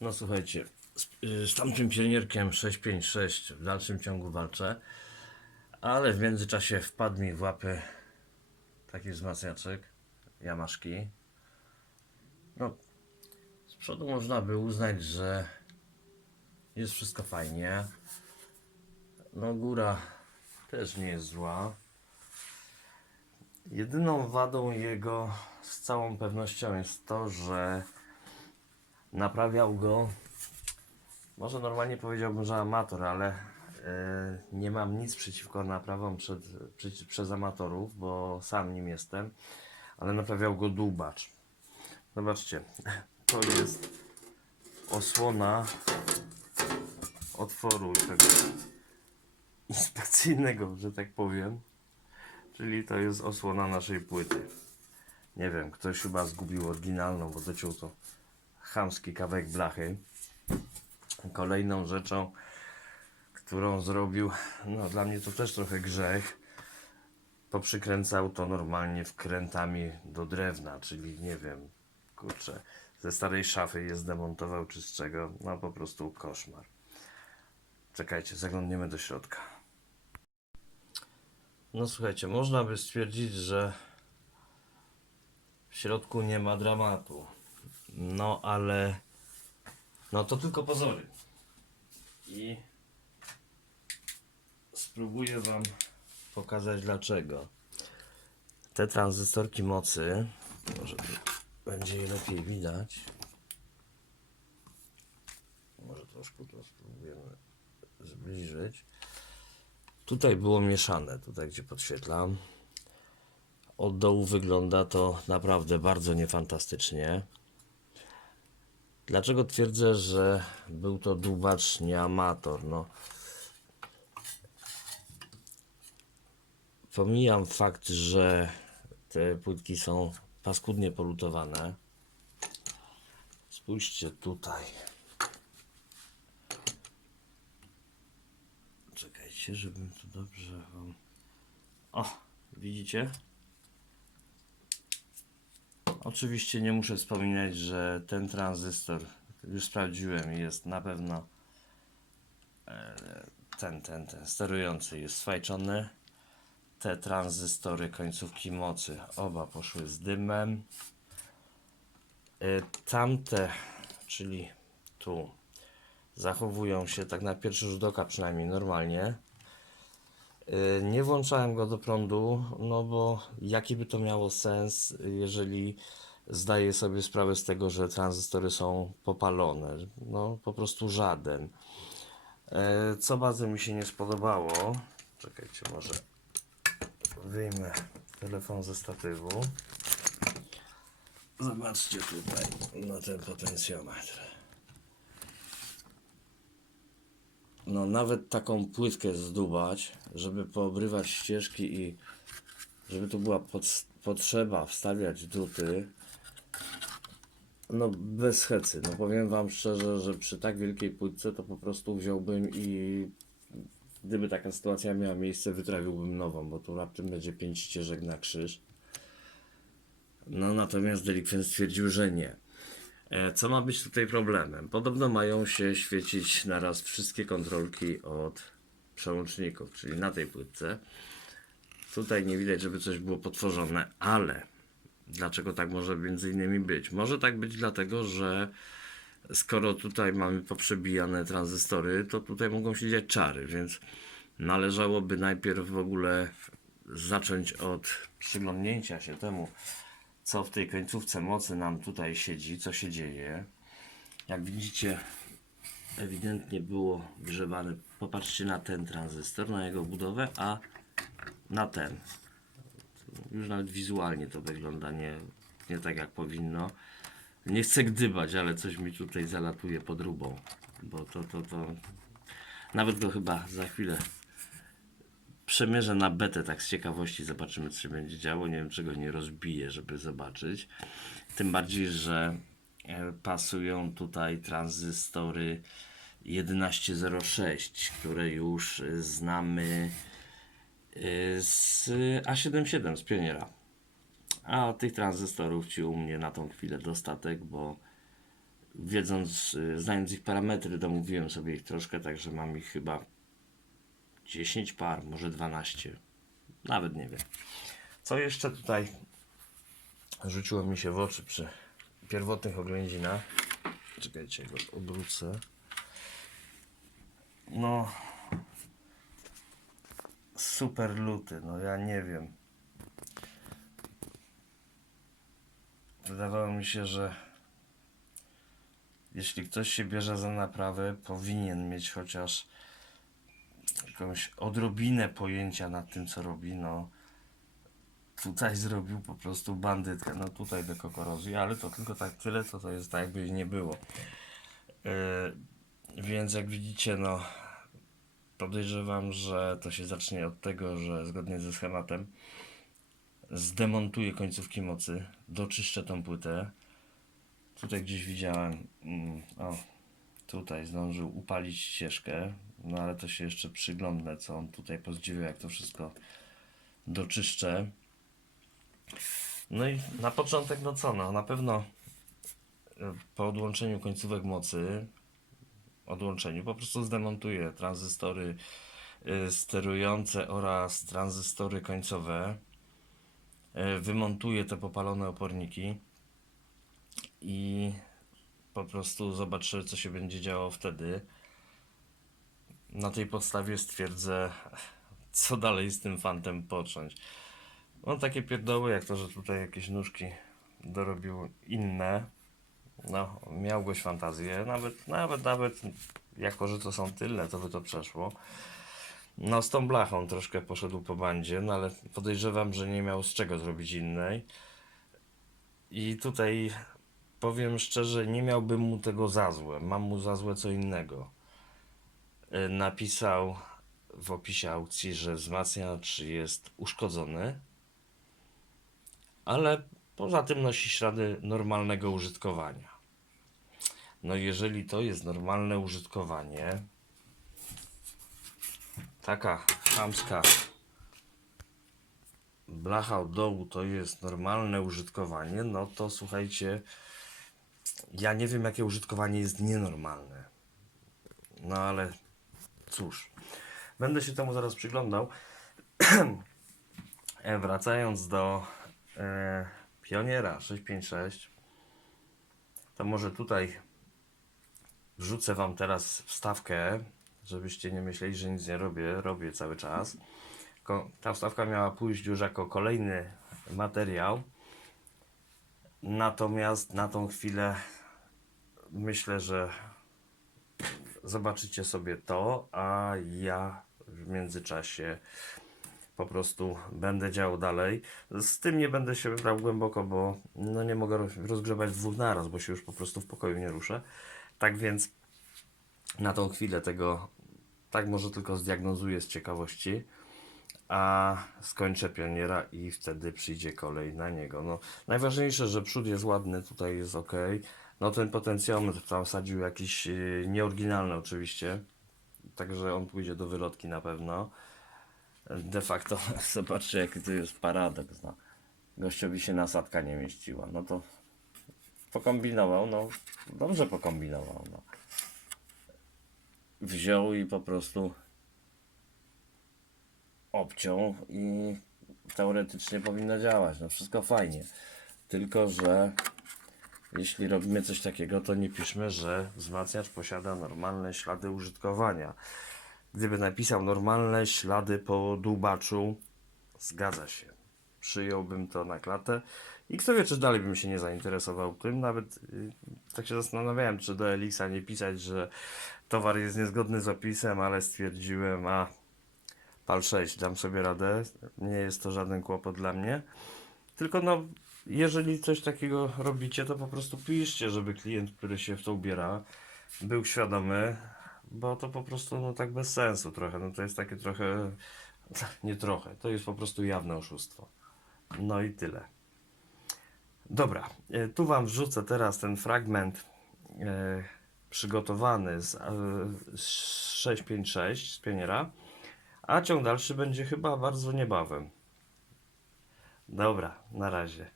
No słuchajcie, z, y, z tamtym pielnierkiem 656 w dalszym ciągu walczę, ale w międzyczasie wpadł mi w łapy taki wzmacniaczek Yamaszki. No, z przodu można by uznać, że jest wszystko fajnie. No góra też nie jest zła. Jedyną wadą jego z całą pewnością jest to, że naprawiał go. Może normalnie powiedziałbym, że amator, ale e, nie mam nic przeciwko naprawom przed, przez amatorów, bo sam nim jestem, ale naprawiał go dłubacz. Zobaczcie, to jest osłona otworu tego inspekcyjnego, że tak powiem. Czyli to jest osłona naszej płyty. Nie wiem, ktoś chyba zgubił oryginalną, bo dociął to chamski kawałek blachy. Kolejną rzeczą, którą zrobił, no dla mnie to też trochę grzech, poprzykręcał to normalnie wkrętami do drewna, czyli nie wiem, kurczę, ze starej szafy je zdemontował czy z czego, no po prostu koszmar. Czekajcie, zaglądniemy do środka. No słuchajcie, można by stwierdzić, że w środku nie ma dramatu. No ale no to tylko pozory. I spróbuję wam pokazać dlaczego. Te tranzystorki mocy, może będzie je lepiej widać. Może troszkę to spróbujemy zbliżyć. Tutaj było mieszane, tutaj gdzie podświetlam. Od dołu wygląda to naprawdę bardzo niefantastycznie. Dlaczego twierdzę, że był to dłubacz nie amator? No, pomijam fakt, że te płytki są paskudnie polutowane. Spójrzcie tutaj. Czekajcie, żebym tu dobrze. O, widzicie? Oczywiście nie muszę wspominać, że ten tranzystor, już sprawdziłem, jest na pewno e, ten, ten, ten sterujący jest sfajczony. Te tranzystory końcówki mocy oba poszły z dymem. E, Tamte, czyli tu, zachowują się tak na pierwszy rzut oka przynajmniej normalnie. Y, Nie włączałem go do prądu, no bo jaki by to miało sens, jeżeli zdaję sobie sprawę z tego, że tranzystory są popalone. No po prostu żaden. E, Co bardzo mi się nie spodobało, czekajcie, może wyjmę telefon ze statywu. Zobaczcie tutaj na ten potencjometr. No nawet taką płytkę zdubać, żeby poobrywać ścieżki i żeby tu była pod, potrzeba wstawiać druty. No bez hecy. No powiem wam szczerze, że przy tak wielkiej płytce to po prostu wziąłbym i gdyby taka sytuacja miała miejsce, wytrawiłbym nową, bo tu raptem będzie pięć ścieżek na krzyż. No natomiast delikwent stwierdził, że nie. E, Co ma być tutaj problemem? Podobno mają się świecić naraz wszystkie kontrolki od przełączników, czyli na tej płytce. Tutaj nie widać, żeby coś było potworzone, ale dlaczego tak może między innymi być? Może tak być dlatego, że skoro tutaj mamy poprzebijane tranzystory, to tutaj mogą się dziać czary, więc należałoby najpierw w ogóle zacząć od przyglądnięcia się temu, co w tej końcówce mocy nam tutaj siedzi, co się dzieje. Jak widzicie, ewidentnie było grzebane. Popatrzcie na ten tranzystor, na jego budowę, a na ten. Już nawet wizualnie to wygląda nie, nie tak jak powinno. Nie chcę gdybać, ale coś mi tutaj zalatuje pod rubą, bo to, to, to... Nawet go chyba za chwilę przemierzę na betę tak z ciekawości, zobaczymy co się będzie działo. Nie wiem, czego nie rozbiję, żeby zobaczyć. Tym bardziej, że e, pasują tutaj tranzystory 1106, które już e, znamy e, z A77 z Pioniera. A tych tranzystorów ci u mnie na tą chwilę dostatek, bo wiedząc, y, znając ich parametry, domówiłem sobie ich troszkę, także mam ich chyba 10 par, może 12. Nawet nie wiem. Co jeszcze tutaj rzuciło mi się w oczy przy pierwotnych oględzinach? Czekajcie, go obrócę. No. Super luty, no ja nie wiem. Wydawało mi się, że jeśli ktoś się bierze za naprawę, powinien mieć chociaż jakąś odrobinę pojęcia nad tym, co robi. No, tutaj zrobił po prostu bandytkę. No, tutaj do kokorozji, ale to tylko tak tyle, to to jest tak, jakby nie było. Yy, więc jak widzicie, no, podejrzewam, że to się zacznie od tego, że zgodnie ze schematem zdemontuję końcówki mocy, doczyszczę tą płytę. Tutaj gdzieś widziałem, mm, o, tutaj zdążył upalić ścieżkę, no ale to się jeszcze przyglądnę, co on tutaj pozdziwił, jak to wszystko doczyszczę. No i na początek, no co, no na pewno e, po odłączeniu końcówek mocy, odłączeniu, po prostu zdemontuję tranzystory y, sterujące oraz tranzystory końcowe. Y, Wymontuję te popalone oporniki i po prostu zobaczę, co się będzie działo wtedy. Na tej podstawie stwierdzę, co dalej z tym fantem począć. Mam takie pierdoły, jak to, że tutaj jakieś nóżki dorobił inne. No, miał goś fantazję, nawet, nawet, nawet jako, że to są tyle, to by to przeszło. No, z tą blachą troszkę poszedł po bandzie, no ale podejrzewam, że nie miał z czego zrobić innej. I tutaj powiem szczerze, nie miałbym mu tego za złe. Mam mu za złe co innego. Y, Napisał w opisie aukcji, że wzmacniacz jest uszkodzony, ale poza tym nosi ślady normalnego użytkowania. No jeżeli to jest normalne użytkowanie, taka chamska blacha od dołu to jest normalne użytkowanie, no to słuchajcie, ja nie wiem jakie użytkowanie jest nienormalne. No ale cóż, będę się temu zaraz przyglądał. E, Wracając do e, Pioniera 656, to może tutaj wrzucę Wam teraz wstawkę, żebyście nie myśleli, że nic nie robię. Robię cały czas. Ta wstawka miała pójść już jako kolejny materiał. Natomiast na tą chwilę myślę, że zobaczycie sobie to, a ja w międzyczasie po prostu będę działał dalej. Z tym nie będę się brał głęboko, bo no nie mogę roz- rozgrzewać dwóch naraz, bo się już po prostu w pokoju nie ruszę. Tak więc na tą chwilę tego tak może tylko zdiagnozuję z ciekawości, a skończę pioniera i wtedy przyjdzie kolej na niego. No, najważniejsze, że przód jest ładny, tutaj jest ok. No ten potencjometr tam wsadził jakiś yy, nieoryginalny oczywiście, także on pójdzie do wylotki na pewno. De facto zobaczcie jaki to jest paradoks. No. Gościowi się nasadka nie mieściła. No to pokombinował, no dobrze pokombinował. No. Wziął i po prostu obciął i teoretycznie powinno działać. No wszystko fajnie. Tylko, że jeśli robimy coś takiego, to nie piszmy, że wzmacniacz posiada normalne ślady użytkowania. Gdyby napisał normalne ślady po dłubaczu, zgadza się. Przyjąłbym to na klatę. I kto wie, czy dalej bym się nie zainteresował tym. Nawet y, tak się zastanawiałem, czy do Elixa nie pisać, że towar jest niezgodny z opisem, ale stwierdziłem, a pal 6, dam sobie radę. Nie jest to żaden kłopot dla mnie. Tylko no, jeżeli coś takiego robicie, to po prostu piszcie, żeby klient, który się w to ubiera, był świadomy, bo to po prostu no tak bez sensu trochę. No to jest takie trochę, nie trochę, to jest po prostu jawne oszustwo. No i tyle. Dobra, e, tu Wam wrzucę teraz ten fragment e, przygotowany z, e, z 656 z pioniera, a ciąg dalszy będzie chyba bardzo niebawem. Dobra, na razie.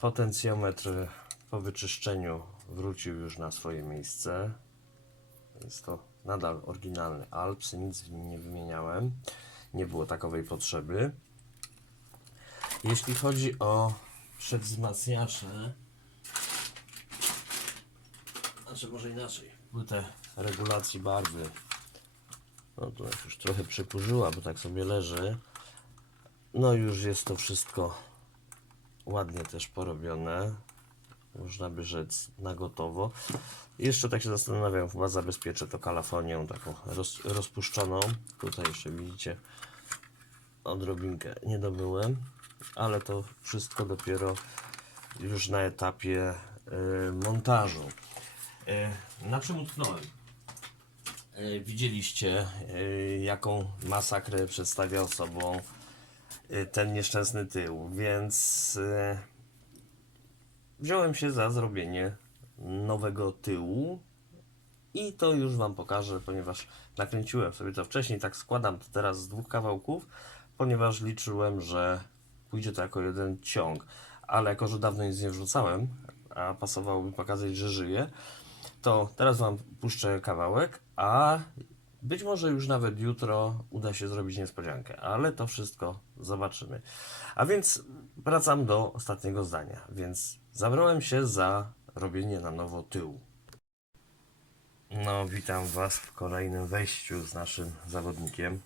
Potencjometr po wyczyszczeniu wrócił już na swoje miejsce. Jest to nadal oryginalny Alps, nic w nim nie wymieniałem. Nie było takowej potrzeby. Jeśli chodzi o przedwzmacniacze, znaczy może inaczej, płytę regulacji barwy. Jak już trochę przykurzyła, bo tak sobie leży. No już jest to wszystko ładnie też porobione. Można by rzec na gotowo. Jeszcze tak się zastanawiam, chyba zabezpieczę to kalafonią taką roz, rozpuszczoną. Tutaj jeszcze widzicie odrobinkę nie dobyłem, ale to wszystko dopiero już na etapie y, montażu. Y, na czym utknąłem? Y, widzieliście, y, jaką masakrę przedstawiał sobą y, ten nieszczęsny tył, więc wziąłem się za zrobienie nowego tyłu i to już Wam pokażę, ponieważ nakręciłem sobie to wcześniej, tak składam to teraz z dwóch kawałków, ponieważ liczyłem, że pójdzie to jako jeden ciąg, ale jako, że dawno nic nie wrzucałem, a pasowałoby pokazać, że żyję, to teraz Wam puszczę kawałek, a być może już nawet jutro uda się zrobić niespodziankę, ale to wszystko zobaczymy. A więc wracam do ostatniego zdania. Więc zabrałem się za robienie na nowo tyłu. No, witam Was w kolejnym wejściu z naszym zawodnikiem.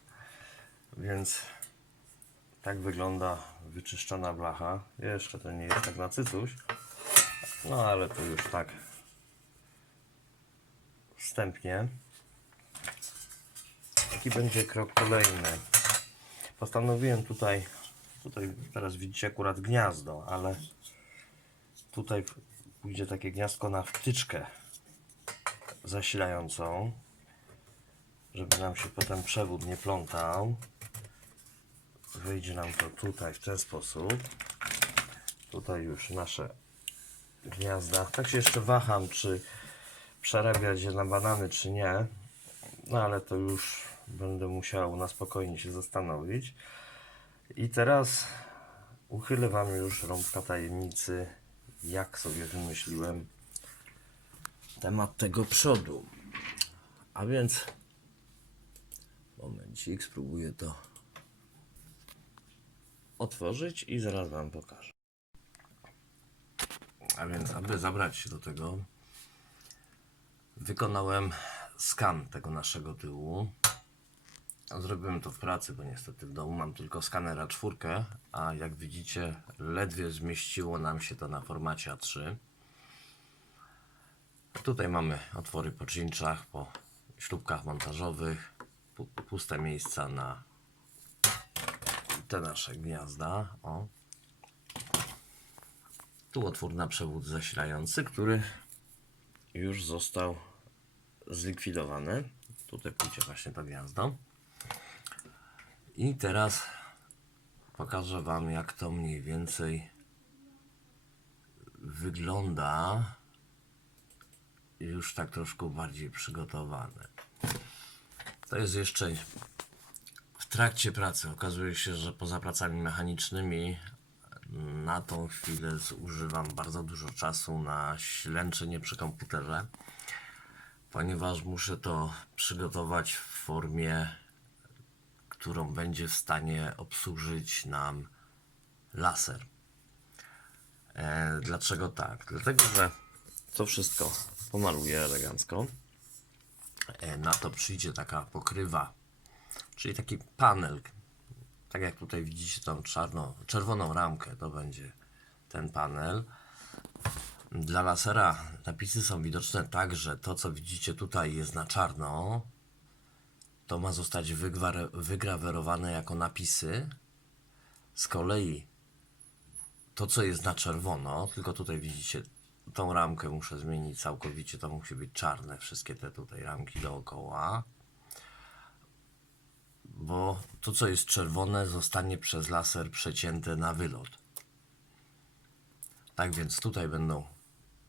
Więc tak wygląda wyczyszczona blacha. Jeszcze to nie jest tak na cycuś, no ale to już tak wstępnie. Jaki będzie krok kolejny? Postanowiłem tutaj, tutaj teraz widzicie akurat gniazdo, ale tutaj pójdzie takie gniazdko na wtyczkę zasilającą, żeby nam się potem przewód nie plątał. Wyjdzie nam to tutaj w ten sposób. Tutaj już nasze gniazda. Tak się jeszcze waham, czy przerabiać je na banany, czy nie. No ale to już będę musiał na spokojnie się zastanowić. I teraz uchylę Wam już rąbka tajemnicy, jak sobie wymyśliłem temat tego przodu. A więc momencik, spróbuję to otworzyć i zaraz Wam pokażę. A więc, aby zabrać się do tego, wykonałem skan tego naszego tyłu. Zrobiłem to w pracy, bo niestety w domu mam tylko skanera czwórkę, a jak widzicie, ledwie zmieściło nam się to na formacie A3. Tutaj mamy otwory po czynczach, po śrubkach montażowych, pu- puste miejsca na te nasze gniazda. O. Tu otwór na przewód zasilający, który już został zlikwidowany. Tutaj pójdzie właśnie to gniazdo. I teraz pokażę Wam, jak to mniej więcej wygląda już tak troszkę bardziej przygotowane. To jest jeszcze w trakcie pracy. Okazuje się, że poza pracami mechanicznymi na tą chwilę zużywam bardzo dużo czasu na ślęczenie przy komputerze, ponieważ muszę to przygotować w formie, którą będzie w stanie obsłużyć nam laser. E, dlaczego tak? Dlatego, że to wszystko pomaluję elegancko. E, na to przyjdzie taka pokrywa, czyli taki panel. Tak jak tutaj widzicie tą czarno, czerwoną ramkę, to będzie ten panel. Dla lasera napisy są widoczne tak, że to co widzicie tutaj jest na czarno, to ma zostać wygrawerowane jako napisy. Z kolei to, co jest na czerwono, tylko tutaj widzicie tą ramkę muszę zmienić całkowicie, to musi być czarne, wszystkie te tutaj ramki dookoła. Bo to, co jest czerwone, zostanie przez laser przecięte na wylot. Tak więc tutaj będą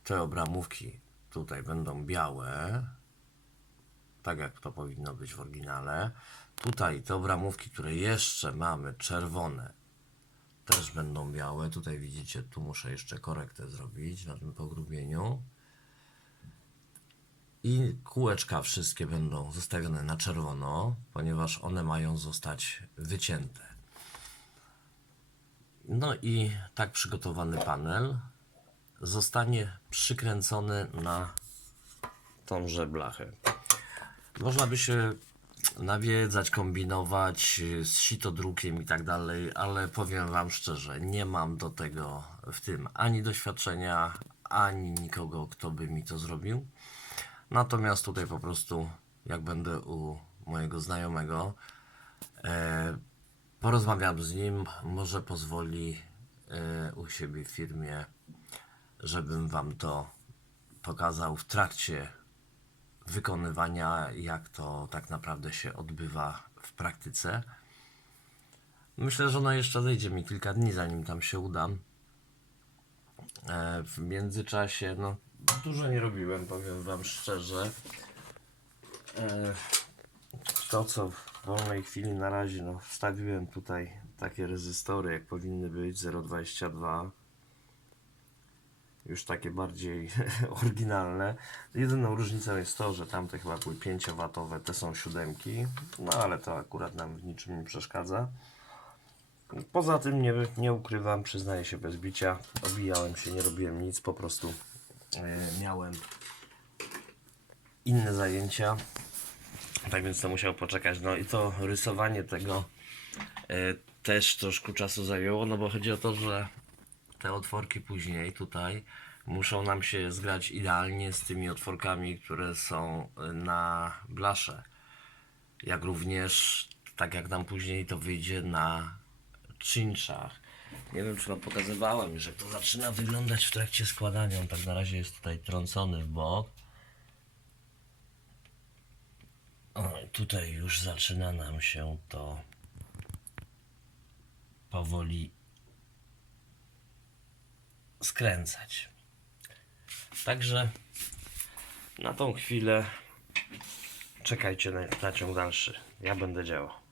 te obramówki, tutaj będą białe, tak jak to powinno być w oryginale. Tutaj te obramówki, które jeszcze mamy czerwone, też będą białe. Tutaj widzicie, tu muszę jeszcze korektę zrobić na tym pogrubieniu. I kółeczka wszystkie będą zostawione na czerwono, ponieważ one mają zostać wycięte. No i tak przygotowany panel zostanie przykręcony na tąże blachę. Można by się nawiedzać, kombinować z sitodrukiem i tak dalej, ale powiem Wam szczerze, nie mam do tego w tym ani doświadczenia, ani nikogo, kto by mi to zrobił. Natomiast tutaj po prostu, jak będę u mojego znajomego, e, porozmawiam z nim, może pozwoli e, u siebie w firmie, żebym Wam to pokazał w trakcie wykonywania, jak to tak naprawdę się odbywa w praktyce. Myślę, że no jeszcze zejdzie mi kilka dni, zanim tam się udam. E, w międzyczasie, no, dużo nie robiłem, powiem Wam szczerze. E, to, co w wolnej chwili na razie, no, wstawiłem tutaj takie rezystory, jak powinny być, 0,22 już takie bardziej oryginalne. Jedyną różnicą jest to, że tamte chyba były 5W, te są siódemki, no ale to akurat nam w niczym nie przeszkadza. Poza tym nie, nie ukrywam, przyznaję się bez bicia, obijałem się, nie robiłem nic, po prostu miałem inne zajęcia, tak więc to musiał poczekać. No i to rysowanie tego e, też troszkę czasu zajęło, no bo chodzi o to, że te otworki później tutaj muszą nam się zgrać idealnie z tymi otworkami, które są y, na blasze. Jak również, tak jak nam później to wyjdzie na czynczach. Nie wiem, czy wam pokazywałem, że to zaczyna wyglądać w trakcie składania. On tak na razie jest tutaj trącony w bok. O, tutaj już zaczyna nam się to powoli skręcać. Także na tą chwilę czekajcie na, na ciąg dalszy. Ja będę działał.